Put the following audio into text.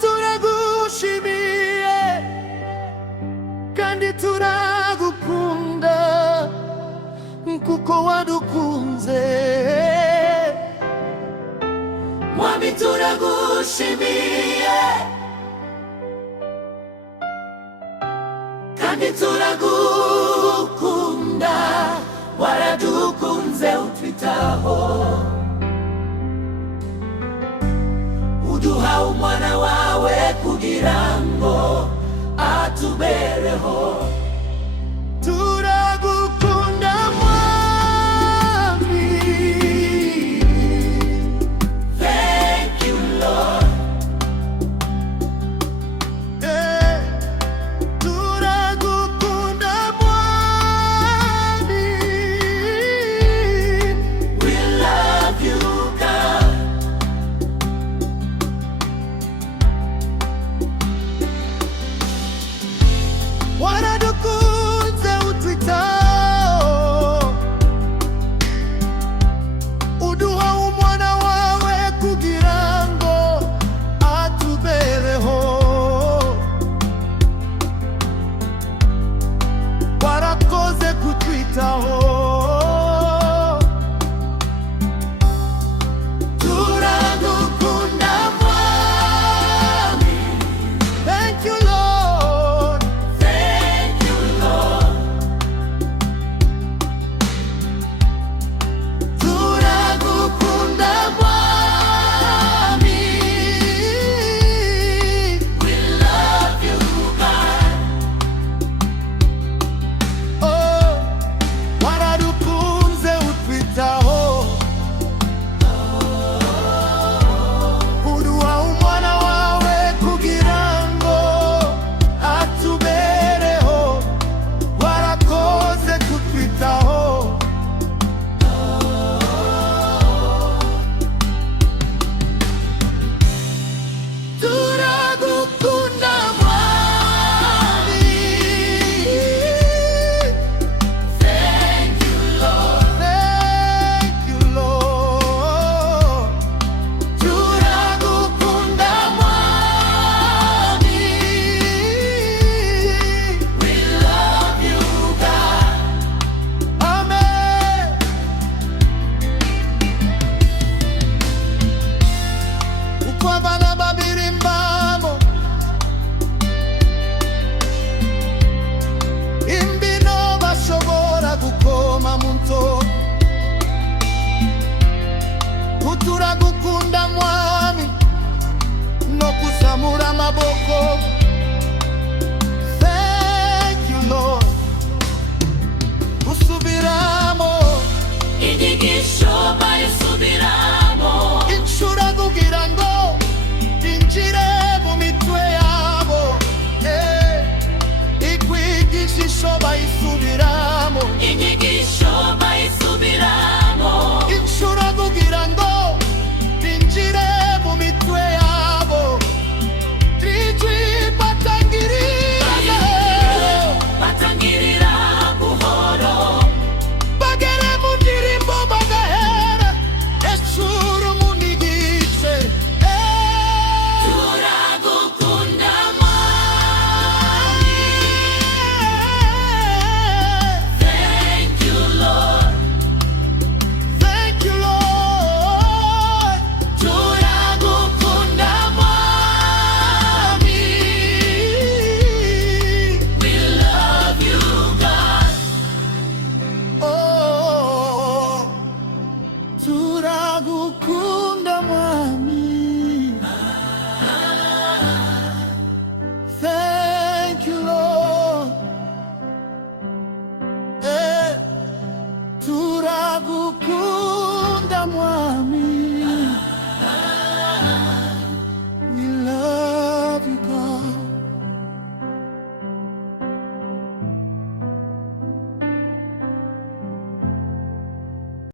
turagushimiye kandi turagukunda kuko wadukunze. Mwami turagushimiye kandi turagukunda, waradukunze utwitaho, uduha umwana wawe kugira ngo atubereho. Turagukunda Mwami, thank you Lord. Turagukunda Mwami, we love you God. Waradukunze utwitaho, uduha umwana wawe kugira ngo atubereho. Warakoze kutwitaho, turagukunda Mwami, thank you Lord. Turagukunda Mwami, we love you God. Oh, waradukunze utwitaho, uduha umwana wawe kugira ngo atubereho. Warakoze kutwitaho, turagukunda Mwami, thank you Lord, thank you Lord. Turagukunda Mwami, we love you God. Amen. Uko abana babirimbamo imbino bashobora gukoma mu nto, turagukunda Mwami no kuzamura amaboko. Thank you Lord. Gusubiramo inyigisho bayisubiramo inshuro kugira ngo injire mu mitwe yabo. Ikwigishisho bayisubiramo inyigisho bayisubiramo inshuro kugira ngo injire mu mitwe yabo. Trijwi batangirira buhoro, bagere mu ndirimbo bagahera eshuru munigishe. Turagukunda Mwami, thank you Lord, thank you Lord. Turagukunda Mwami, we love you God. Oh, turagukunda